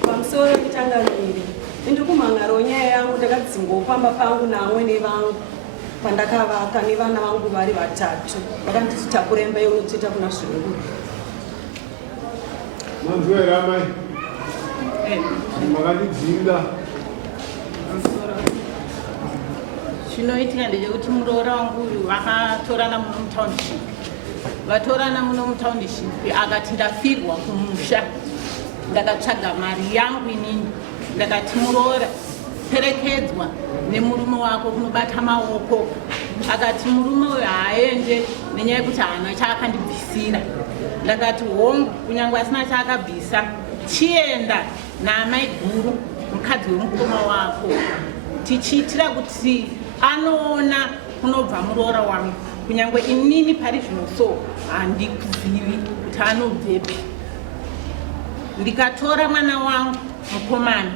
pamusoro kutangamiri ndirikumhangaro nyaya yangu ndakadzingofamba pangu naamwene vangu pandakavaka nevana vangu vari vatatu vakanditi takura imba yeunotoita kuna zvinhu manzwera amai makandidzinga zvinoitika ndechekuti muroora wangu uyu vakatorana muno mutownship vatorana muno mutownship akati ndafirwa kumusha ndakatsvaga mari yangu inini ndakati muroora perekedzwa nemurume wako kunobata maoko akati murume uyu haaende nenyaya yekuti haana chaakandibvisira ndakati hongu kunyange asina chaakabvisa chienda naamai guru mukadzi wemukoma wako tichiitira kuti anoona kunobva muroora wangu kunyange inini pari zvino so handikuzivi kuti anobvepi ndikatora mwana wangu mukomana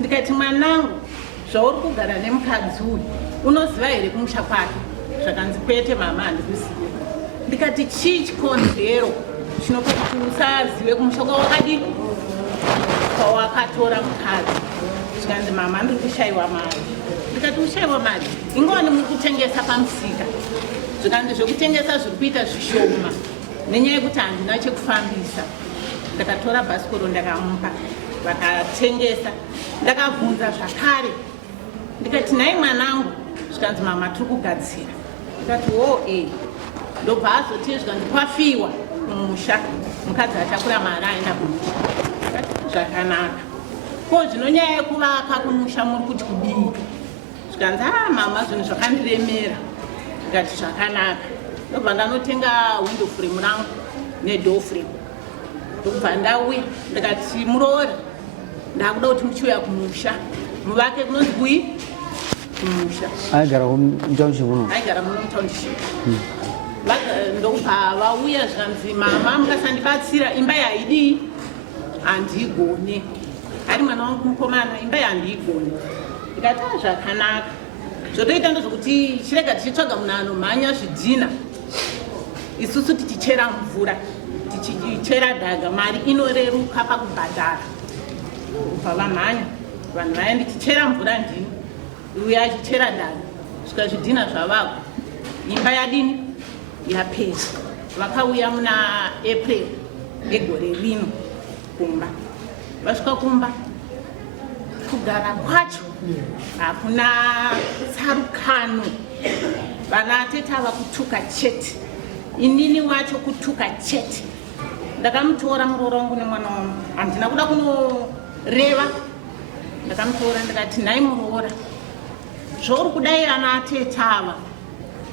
ndikati mwanangu zvauri kugara nemukadzi uyu unoziva here kumusha kwake zvakanzi kwete mama handikuzive ndikati chii chikonzero chinopa kuti usazive kumusha kwawakadii kwawakatora mukadzi zvikanzi mama ndiri kushayiwa mari ndikati ushayiwa mari ingoni muri kutengesa pamusika zvikanzi zvokutengesa zviri kuita zvishoma nenyaya yekuti handina chekufambisa ndakatora bhasikoro ndakamupa vakatengesa ndakabvunza zvakare ndikati nhai mwanangu zvikanzi mama tiri kugadzira ndikati ndobva azoti zvikanzi kwafiwa kumusha mukadzi atakura mari aenda kumusha zvakanaka ko zvino nyaya yekuvaka kumusha muri kuti kudii zvikanzi mama zvinhu zvakandiremera ndikati zvakanaka ndobva ndanotenga window frame rangu nedoor frame ndobva ndauya ndikati muroora ndakuda kuti muchiuya kumusha muvake kunonzi kui kumusha aigara mutownship uno aigara muno mutownship ndobva vauya zvikanzi mama mukasandibatsira imba yaidii handigone ari mwana wangu mukomana imba yandiigone ndikati zvakanaka zvotoita ndozvokuti chirega tichitsvaga munhu anomhanya zvidhina isusu tichichera mvura tichichera dhaga mari inoreruka pakubhadhara kubva vamhanya vanhu vaya ndichichera mvura ndini uya achichera dhaga svika zvidhina zvavako imba yadini yapera vakauya muna april egore rino kumba vasvika kumba kugara kwacho hakuna tsarukano vana tete ava kutuka chete inini wacho kutuka chete ndakamutora muroora wangu nemwana wangu handina kuda kunoreva ndakamutora ndikati nhai muroora zvauri kudayira natete ava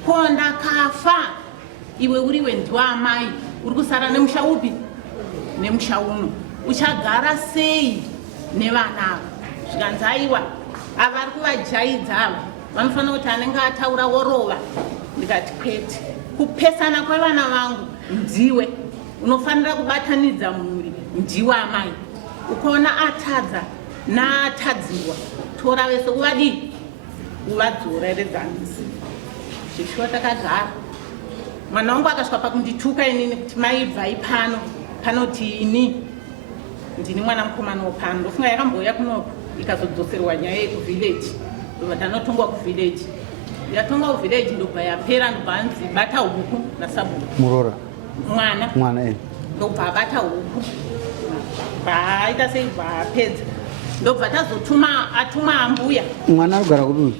ko ndakafa iwe uriwe ndiwa amai uri kusara nemusha upi nemusha uno uchagara sei nevana ava zvikanzi aiwa ava vari kuvajaidza ava vanofanira kuti anenge ataura worova ndikati kwete kupesana kwevana vangu ndiwe unofanira kubatanidza mhuri ndiwe amai ukaona atadza naatadzirwa tora vese uvadii uvadzoreredzanisi zvishuwa takagara mwana wangu akasvika pakundituka inini kuti maibvai pano panoti ini ndini mwana mukomana wopano ndofunga yakambouya kunoku ikazodzoserwa nyaya yekuvillage ndobva ndanotongwa kuvillage yatongwa kuvillage ndobva yapera ndobva anzi bata huku nasabuku muroora mwana ndobva abata huku baaita sei bva apedza ndobva atuma ambuya mwana arikugara kuduyi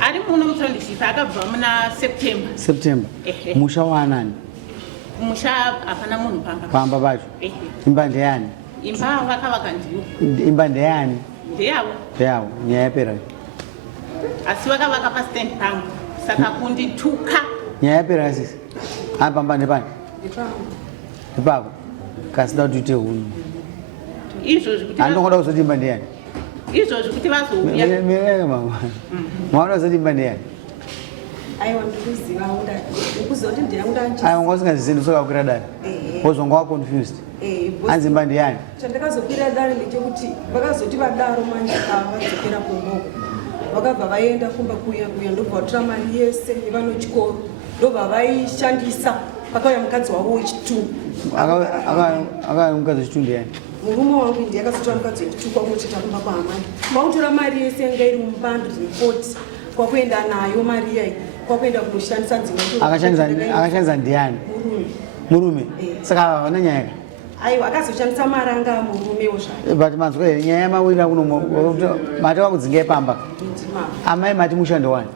ari muno mutownship akabva muna september musha waanani musha hapana munhu pamba pacho imba ndeyani imba vakavaka ndiyo imba ndeyani ndeyavo nyaya yapera asi vakavaka pastand pangu saka kundituka nyaya yapera asisi apamba ndepani ndepako kasida kuti uite hunu andongoda kuzoti imba ndeyani izvozvi kuti vazouya mireka mama mwaoda kuzoti imba ndeyani aiwa ndikuziva ndikuzoti ndiyangu aiwa ngausingazizini usokakwira dani wozonga waconfused anzi imba ndeyani chandakazokwira dani ndechekuti vakazoti vadaro manje ava vadzokera kumboko vakabva vaenda kumba kuya ndobva vatora mari yese yevanochikoro ndobva vaishandisa vakauya mukadzi wavo wechitunhu akauya mukadzi wechitunhu ndeyani murume wangu ndiye akazotora mukadzi wetutukwa kunochita kumba kwaamai mautora mari yese yanga iri mubando 40 kwakuenda nayo mari yai kwakuenda kunoshandisa akashandisa ndiani murume saka vana nyaya aiwa akazoshandisa mari anga murumewo zvake but manzwa here nyaya yamawira kuno mati wakudzinga pamba amai mati mushando wani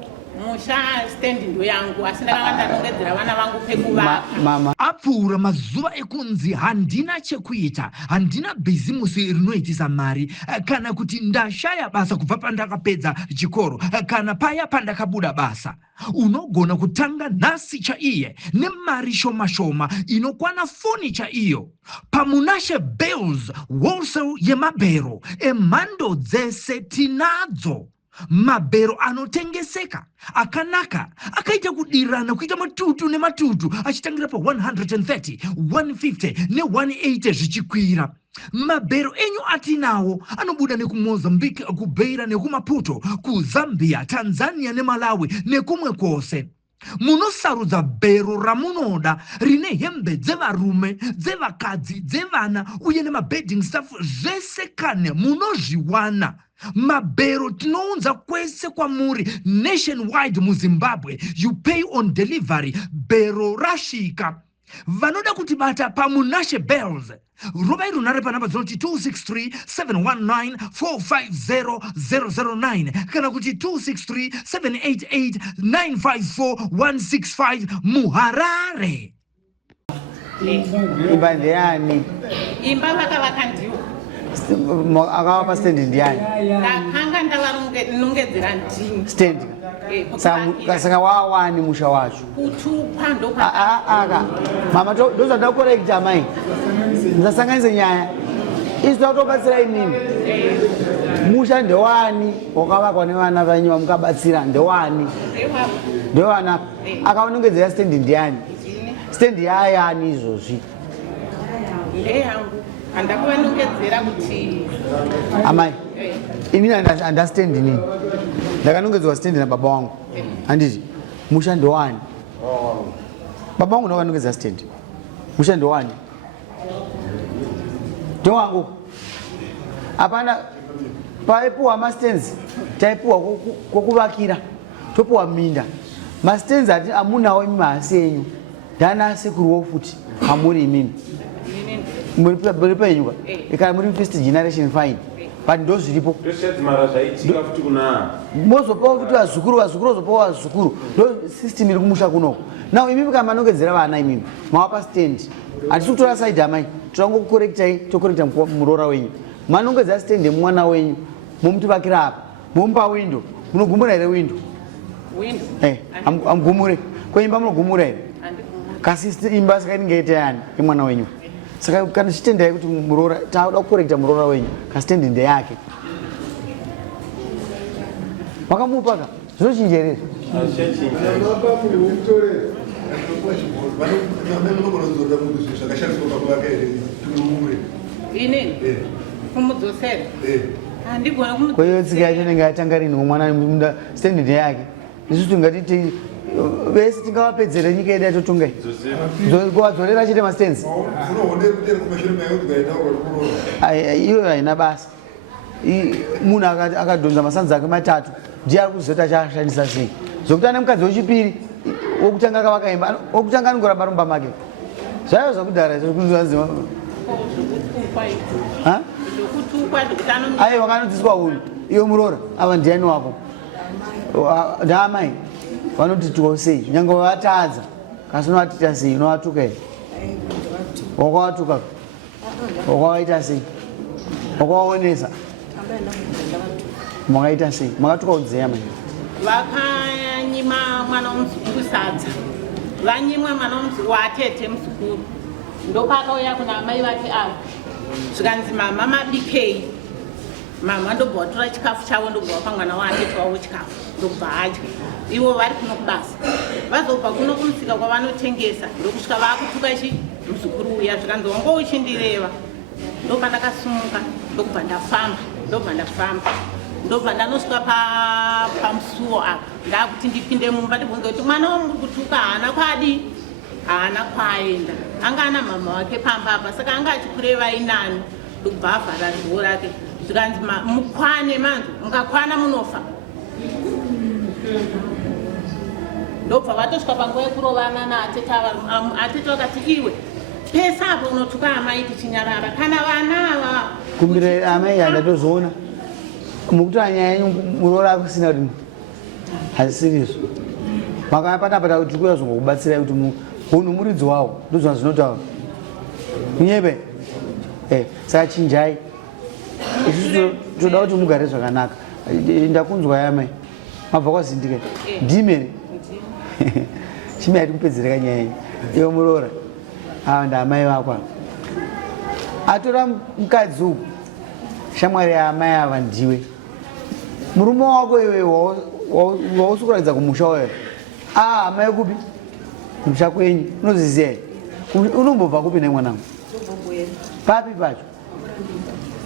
musha stand ndo yangu asi ndakanga ndanongedzera vana vangu pekuvaka mama apfuura mazuva ekunzi handina chekuita, handina bhizimusi rinoitisa mari, kana kuti ndashaya basa kubva pandakapedza chikoro, kana paya pandakabuda basa. Unogona kutanga nhasi chaiye nemari shoma shoma inokwana foni chaiyo. Pamunashe Bells wholesale yemabhero emhando dzese tinadzo. Mabhero anotengeseka akanaka akaita kudirana kuita matutu nematutu achitangira pa 130, 150 ne180 zvichikwira. Mabhero enyu atinawo anobuda nekumozambique, kubeira nekumaputo, kuzambia, Tanzania neMalawi nekumwe kwose. Munosarudza bhero ramunoda rine hembe dzevarume, dzevakadzi, dzevana uye nemabedding stuff zvese kane munozviwana. Mabhero tinounza kwese kwamuri nationwide muZimbabwe. You pay on delivery. Bhero rashika. Vanoda kutibata pamunashe Bells. Robai runare pa namba dzinoti 263 719 450 009 kana kuti 263 788 954 165 Muharare. imba ndiani imba vakavaka ndiwo akawapa stand ndiani ndakanga ndavarongedzera ndini stand saka wawani musha wacho kutupa aka mama ndoza ndakorekta mai ndasanganise nyaya isu tatobatsira inini musha ndewani wakavakwa nevana vanyu vamukabatsira ndewani ndevana akaonongedzera stand ndiani stand yayani izvozvi ndeyangu handakuvanongedzera kuti amai inini understand nini ndakanongedzwa stand nababa wangu handiti musha ndewani baba wangu ndakanongedza stand musha ndewani ndewangu hapana paipuwa mastands taipuwa kwokuvakira topuwa minda mastands ati amunawo imi mahasi enyu ndana sekuruwo futi hamuri imini muri penyuka ikana muri first generation fine but ndozviripo mozopawo futi vazukuru vozopawo vazukuru ndo system iri kumusha kunoko now imimi kana manongedzera vana imimi mawapa stand hatisi kutora side amai torangokukorektai tokorekta muroora wenyu manongedzera stand yemwana wenyu momutivakira apa momupa windo munogumura here windo amugumure kweimba munogumura here kasi imba saka inenge itayani imwana wenyu saka kana chitendai kuti muroora taoda kukorekta muroora wenyu kasitendi ndeyake makamupaka zvinochinjerera inini kumudzosera handigona kweyo tsika yacho inenge yatanga rini mwana munda stendi ndeyake isu tingatiti vese tingavapedzere nyika yedu yatotungai wadzorera chete mastenzi iyo haina basa munhu akadhonza masanzi ake matatu ndiye ari kuzota chaashandisa sei zokuti ane mukadzi wechipiri wokutanga akavaka imba wokutanga anongoramba rumba make zvayo zvakudhara aiwa vakanodziswa unhu iwe muroora ava ndiani wako ndaamai vanoti tiwosei nyange vatadza kasi unovatita sei unovatuka here wakavatuka wakavaita sei wakavaonesa makaita sei makatuka udzeya mai vakanyima mwana womuzukuru sadza vanyimwa mwana watete muzukuru ndopakauya kuna amai vake avo zvikanzi mama mabikei mama ndobva watora chikafu chavo ndobva wapa mwana waatete wavo chikafu ndobva adya ivo vari kuno kubasa vazobva kuno kumusika kwavanotengesa ndokusvika vaakutuka chi muzukuru uya zvikanzi wango uchindireva ndobva ndakasumuka ndokubva ndafamba ndobva ndanosvika pamusuwo apa ndaakuti ndipinde mumba ndibvunza kuti mwana wangu kutuka haana kwadi haana kwaenda anga ana mama wake pamba apa saka anga achikurevai nani ndokubva avhara dhiwo rake zvikanzi mukwane manzi mukakwana munofa. Ndobva vatosvika panguva yekurovana naatete ava. Atete vakati iwe pese apo unotuka amai tichinyarara kana vana ava kumbira amai andatozoona mukutora nyaya yenyu muroora kusina kuti hazisirizvo makapanapata kuti kuya zvongokubatsirai kuti munhu muridzi wawo ndozvona zvinotaura munyepe saka chinjai isusu toda kuti mugare zvakanaka. Ndakunzwa yamai mabva kwazindika ndimene chimai ati kupedzereka nyaya yenyu iwe muroora ava ndaamai vako atora mukadzi uku shamwari yaamai ava ndiwe murume wako iwe wausikuratidza kumusha wayo amai kupi kumusha kwenyu unoziziya here unombobva kupi nemwanangu papi pacho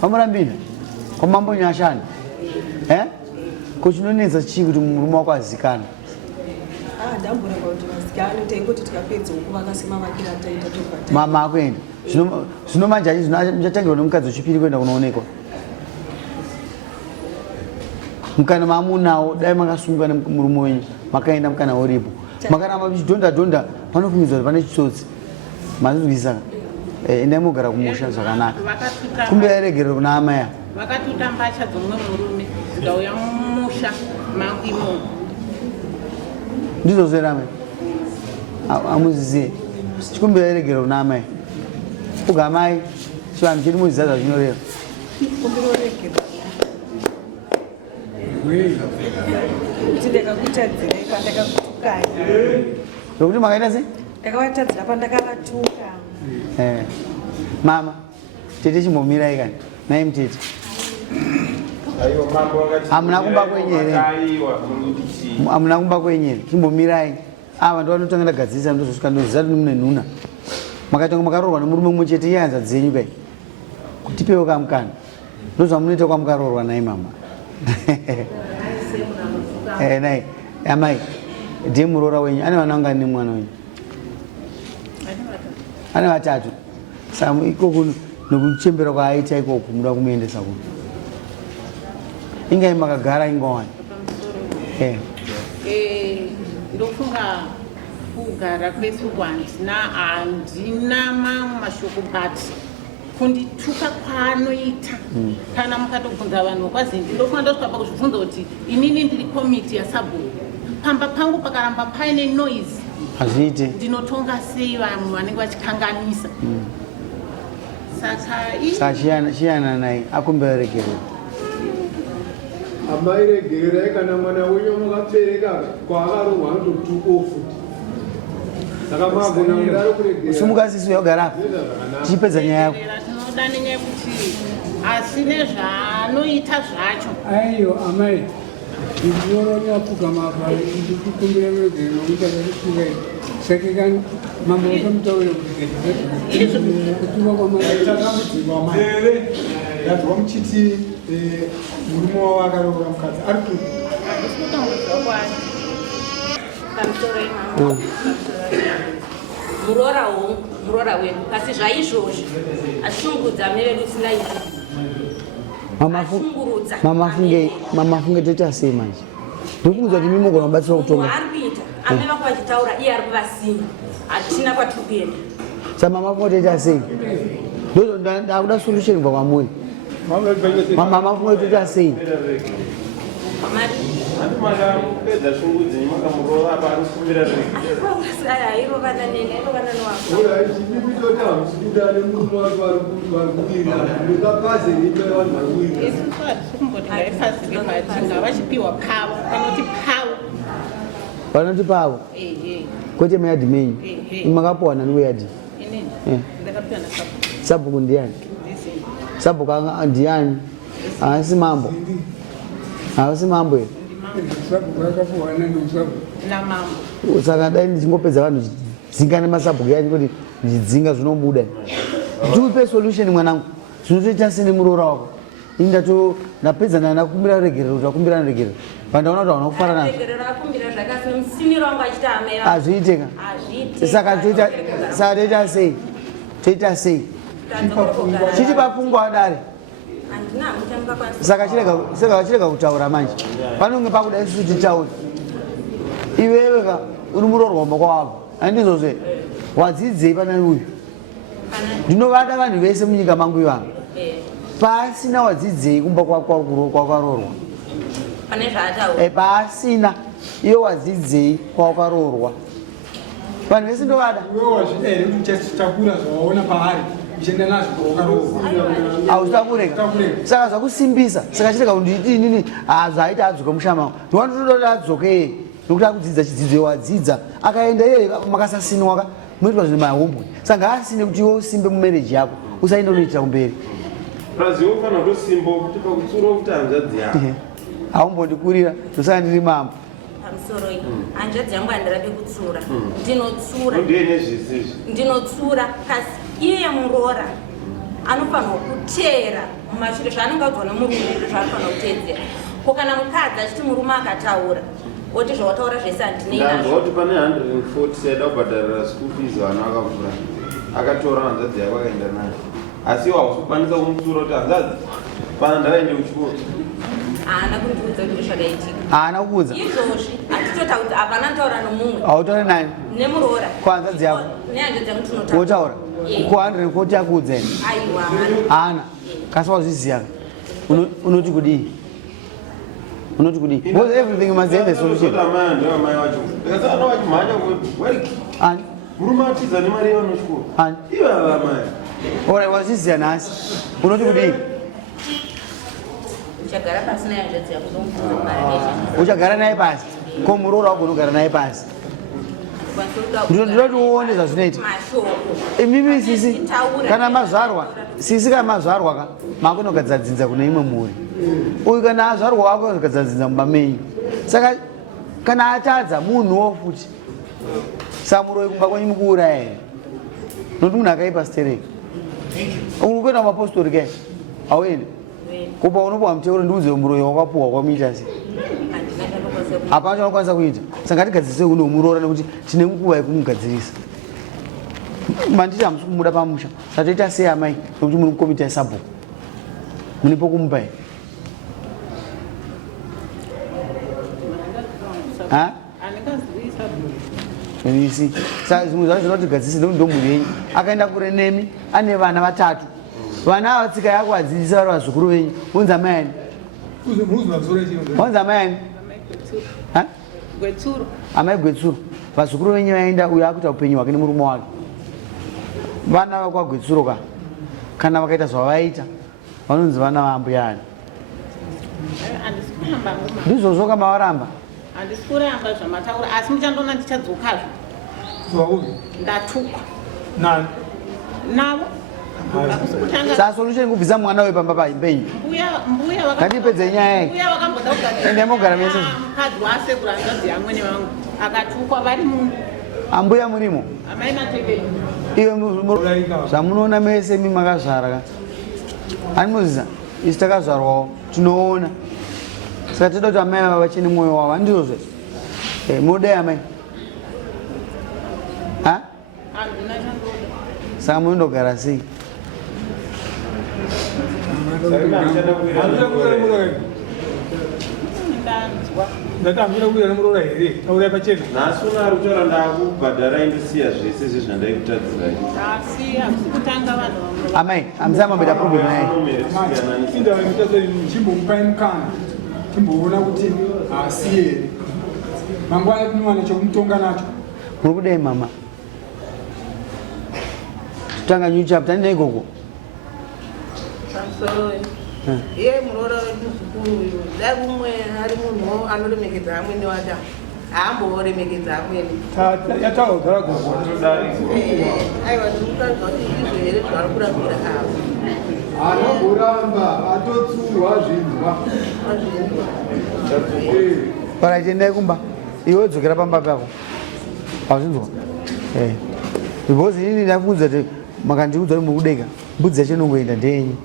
wamurambina kwamambonyashana kuchinonetsa chii kuti murume wako azikana ndamboramba kuti vasikane taingoti tikapedza uku vakasemavakira taita tobva mama akuenda zvino manje achi muchatangira nemukadzi wechipiri kuenda kunoonekwa mukana mamunawo dai makasunga nemurume wenyu makaenda mukana uripo makaramba muchidhonda panofungidzwa kuti pane chitsotsi mazvizwisaka endai mugara kumusha zvakanaka kumbe aregerero kuna amai ava vakatuta mbatya dzomwe murume dzikauya mumusha mangu imomo ndizo zveramai amuziziye chikumbira iregero kuna amai uga amai chivanhu chedu muziza zvazvinoreva kuti ndakakutadzirai pandakakutukai zvokuti makaita sei ndakavatadzira pandakavatuka mama tete chimbomirai kani nai mutete hamuna kumba kwenyere hamuna kumba kwenyere chimbomirai ava ndovanotanga ndagadzirisa ndozosvika ndoziza kuti mune nhuna makatanga makaroorwa nemurume mumwe chete iyanza dzenyu kai kutipewo kamukana ndozvamunoita kwamukaroorwa nai mama nai amai ndiye muroora wenyu ane vana vangani nemwana wenyu ane vatatu saka ikoko nekuchembera kwaaita ikoko muda kumuendesa kuno ingai makagara ingowani ndofunga kugara kwesu handina mamwe mashoko but kundituka kwaanoita kana mukatobvunza vanhu vokwazindi ndofunga ndosvika pakuzvibvunza kuti inini ndiri komiti yasabhuku pamba pangu pakaramba paine noise hazviite ndinotonga sei vanhu vanenge vachikanganisa saka chiyana nai akumberekerera amairegererai kana mwana wenyu mukabereka kwaakarohwa anototuko futi saka magona kudaro kuregera simukasisi yogara tichipedza nyaya yako tinoda nenyaya yekuti asi nezvaanoita zvacho aiyo amai ndinoronyapuka mabhari ndikukumbira muregere nokuti akakutukai saka kani mama vakamutaurira kutikutuka kwamaaaamudzimama yadzwa muchiti murume wavo akaroora mukadzi ari kuti muroora wenyu asi zvaizvozvi ashungudza mune vedu Sly mama funge toita sei manje ndikuudza kuti mimogona kubatsira kutonga ari kuita amai vako vachitaura iye ari kuvasina hatina kwatiri kuenda saka mama funge toita sei ndakuda solution kubva kwamuri mama funge toita sei vanoti pavo kwete muyadhi menyu makapuwa nani weyadhi sabhuku ndiani sabhuku ndiani haasi mambo haasi mambo here saka dai ndichingopedza vanhu dzinga nemasabhuku yanyu kuti ndidzinga zvinobuda ndiupe solution mwanangu zvinotoita sene muroora wako ini ndapedza naye nakumbira regerero kuti akumbira neregerero pandaona kuti hauna kufara nazvo hazviiteka saka toita sei chichipafungwa adare saka chirega kutaura manje panonge pakuda isusu titaura iwewe ka uri muroorwa mumba kwako andizozve wadzidzei pana uyu ndinovada vanhu vese munyika mangu ivanga pasina wadzidzei kumba kwakaroorwa pasina iyo wadzidzei kwakaroorwa vanhu vese ndovada auzitakureka saka zvakusimbisa saka chireka kunditi inini zvaita adzoka mushama ndiwandotoda adzokeye nokuti akudzidza chidzidzo wadzidza akaenda iye makasasinwaka munoitwa zvinhu mahombwe saka ngaasine kuti iwe usimbe mumereji yako usaenda unoitira kumberi haumbondikurira ndosaka ndiri mambo pamusoro iyi hanzvadzi yangu handirabe kutsura ndinotsura kasi iye muroora anofanirwa kuteera mumashure zvaanenge audzwa nemurume zvaanofanirwa kuteedzera ko kana mukadzi achiti murume akataura oti zvawataura zvese handineinazvoti pane 140 yaida kubhadharira school fees vana vakavhura akatora hanzvadzi yako akaenda nayo asi hausukwanisa kumutsura kuti hanzvadzi pana ndavaende kuchikoro haana kundiudza kuti zvakaitika haana kuudza izvozvi hatitota kuti hapana ntaura nomumwe hautauri naye nemuroora kuhanzvadzi yako nehanzvadzi yangu tinotaura wotaura ko 140 akuudza ine aiwa haana kasi wazviziya unoti kudii unoti kudii because everything must have a solution ani murume atiza nemari yevanochikoro ani ivava mai ora wazviziya nhasi unoti kudii uchagara pasi nehanzvadzi yangu nomumarabesha uchagara naye pasi ko muroora wako unogara naye pasi ndinoti uone zvazvinoita imimi sisi kana mazvarwa sisi kana mazvarwa ka makunogadzira dzinza kune imwe muri uyu kana azvarwa wako anogadzira dzinza mumba menyu saka kana atadza munhuwo futi samuroi kumba kwenyu mukuuraya here nokuti munhu akaipa stereki ukuenda kumapostori ke hauendi kupa unopuwa muteuro ndiudze muroi wakapuwa kwamuita sei hapana chaunokwanisa kuita saka ngatigadzirise kuno muroora nekuti tine nguva yekumugadzirisa manditi hamusi kumuda pamusha satoita sei amai nokuti muri mukomita yesabhuku munipo kumupa here isi saka zvimwe zvacho zvinotigadzirisa nekuti ndomuri yenyu akaenda kure nemi ane vana vatatu vana ava tsika yako adzidzisa vari vazukuru venyu unzi amai ani unzi amai ani amai gwetsuro vazukuru venyu vaenda uyo akuita upenyu hwake nemurume wake vana vakwagwetsuro ka kana vakaita zvavaita vanonzi vana vaambuya ani ndizvozvo kama varamba handisi kuramba zvamataura asi muchandoona ndichadzokazvo ndatukwa navo saa solution kubvisa mwana we pamba paimbenyu ngatipedze nyaya yake ende mogara mese mukadzi wasekuru hanzvadzi yamwene vangu akatukwa vari munhu ambuya murimo amaina Tete iwe zvamunoona mese mi makazvara ka animozisa isi takazvarwawo tinoona saka toda kuti amai ava vachine mwoyo wavo handizvozve munodai amai saka munondogara sei ndatamira kuuya nemuroora here taurai pachena nhasi unari kutaura ndakubhadhara indisiya zvese izvi zvandaikutadzirai asi hamisi kutanga vanhu amai hamisamamboita problem naye chimbomupai mukana chimboona kuti haasi here mangwana tinowana chokumutonga nacho muri kudai mama totanga new chapter ndine ikoko pamusoro iye muroora wemuzukuru uyu dai umwe ari munhu anoremekedza amwene wacho haamboremekedza amwene yataugara gogo aiwa ndikutarudza kuti izvo here zvari kurambira avo haana atotsurwa zvinzwa paraitendai kumba iwe dzokera pamba pako hazvinzwa because inini ndakubvunza kuti makandiudza kuti muri kudeka mbudzi yacho inongoenda ndeyenyu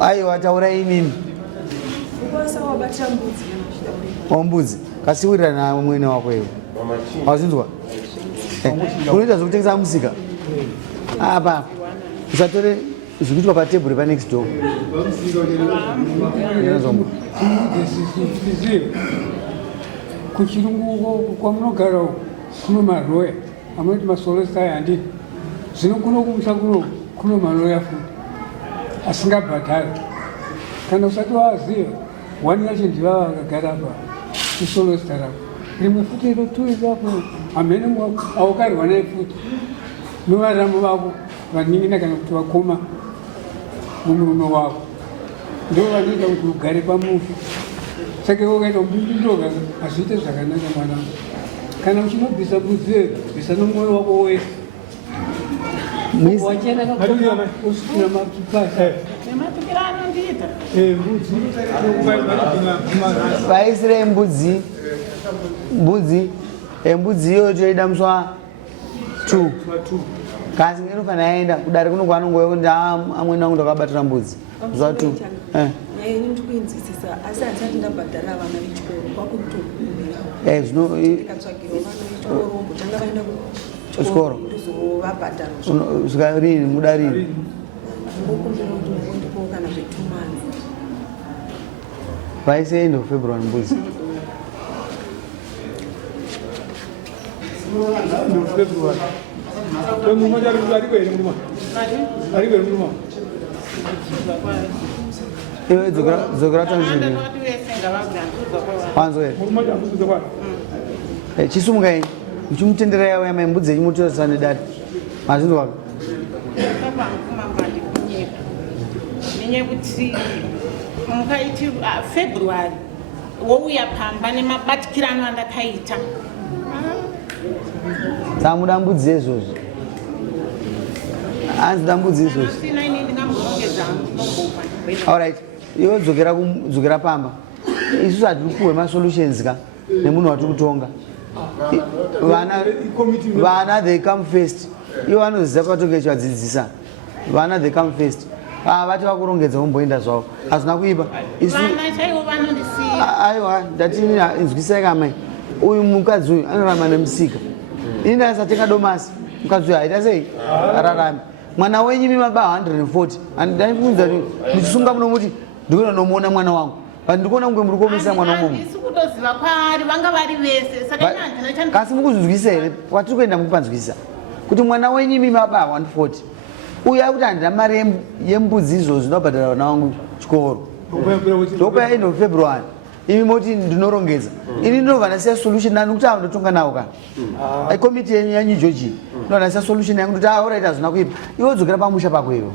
aiwa taurai inini wambudzi kasiwirira na mwene wako iwe hazvinzwa unoita zvokutengesa musika apa usatore zvikuitwa patebhuri panext door kuchirungu kwamunogara kuno maroya amunoti masolestai handiti zvino kuno kumusha kuno maroya futi asingabhadhari kana usati waziva wani yacho ndivava vakagara pa isolesta rako rimwe futi irotuizapo amene aukarwa naye futi novaramo vako vaningina kana kuti vakoma mumurume wako ndo vanoita kuti ugare pamufi saka ukaita mudindoka hazviite zvakanaka mwanangu kana uchinobvisa mbudzi bvisa nomwoyo wako wese wachena usina mapipasa vaisire mbudzi iyo toida muswa 2 kasi inofana yaenda kudare kuno kwanongoya kuti amweni wangu ndakabatira mbudzi muswa 2 nyaya ndikuinzwisisa asi handisati ndabhadhara vana vechikoro kwakutokumbira ndikatsvagirwa vana vechikoro mbotanga vaenda kuchikoro ndizovabhadhara svika rini muda rini ndingokumbira kuti mungondipowo kana zve 2 months vaise end of February mbudzi iwe dzokera tanzini wanzo chisumuka ini uchimutendera yawo yamai mbudzi yechimutosa nedari mazvinzi wako nenyekuti mukaiti February wouya pamba nemabatikirano andakaita samuda mbudzi izvozvo hanzi da mbudzi izvozvo alright iwe dzokera pamba isusu hatiri kupuwe masolutions ka nemunhu watiri kutonga vana they come first ivo vanoziva kwatoke chivadzidzisa vana they come first vati vakurongedza vomboenda zvavo hazvina kuipa aiwa ndatini inzwisai kamai uyu mukadzi uyu anorama nemusika ini ndasatenga domasi mukadzi uyu haita sei ararame mwana wenyu mimaba 140 ndaifunza muchisunga munomuti ndikuenda nomuona mwana wangu ndikuona kunge muri kuomesa mwana umomo kasi mukuzvinzwisisa here kwatiri kuenda mukupanzwisisa kuti mwana wenyu mimaba 140 uyu akuti handina mari yembudzi izvozvo ndinobhadhara vana vangu chikoro ndokuya end of February imi moti ndinorongedza ini ndinobva ndasiya solution nani kuti ndotonga nawo kana ikomiti yenyu yanyijoji ndobva ndasiya solution yangu kuti alright hazvina kuipa iwe dzokera pamusha pako ivo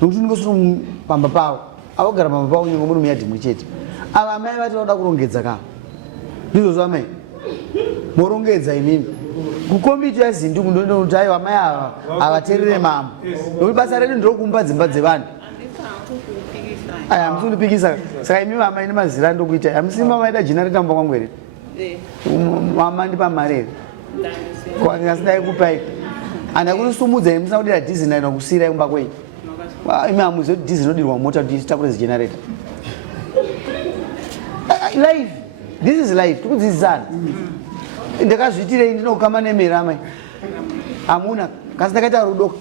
nokuti ndingosoro pamba pavo avogara pamba pavo nyongo muri muyadhimwe chete ava amai vati vauda kurongedza ka ndizvozvo amai morongedza imimi kukomiti yazinduku ndonoti aiwa amai ava havateerere mambo nokuti basa redu ndirokuumba dzimba dzevanhu aya hamisi kundipikisa saka imi mama ine mazira ndokuita hamisi mama ida generator mumba kwangu here mama ndipa mari here kwasingai kupai handa kunisumudza imi musina kudira diesel naina kusiyira imba kwenyu imi hamuzivi kuti diesel inodirwa mota kuti titakure zigenerator life this is life tikudzidzisana ndakazviitirei ndinokama nemeri amai hamuna kasi ndakaita rudo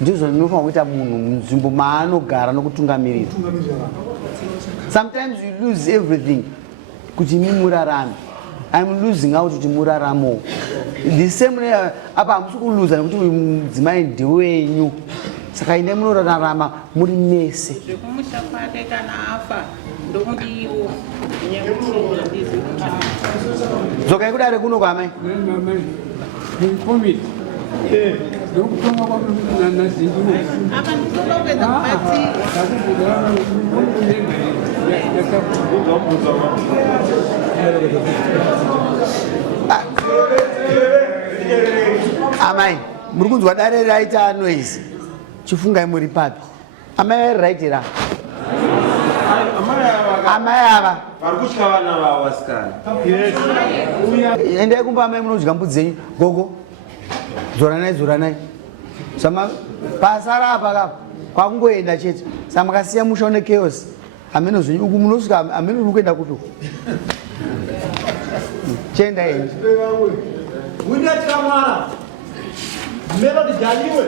ndizvo ndinofanira kuita munhu munzvimbo maanogara nokutungamirira sometimes you lose everything kuti mimurarame I'm losing out kuti muraramo the same apa hamusi kuluza nekuti mudzimai ndewenyu saka ine munorarama muri mese zvekumusha kwake kana afa ndomudiwo dzokai kudare kuno kwamai ndokutonga kwamunanazinduno apa ndikulongedza amai muri kunzwa dare raita noise chifungai muri papi amai vairiraitira amai ava vari kutya vana vavo vasikana endai kumba amai munodya mbudzi dzenyu gogo dzoranai pasara apa kapa kwakungoenda chete saka makasiya musha une chaos ameno zvenyu uku munosvika ameno uri kuenda kupi chenda henji Winatira mwana. Melody Jaliwe.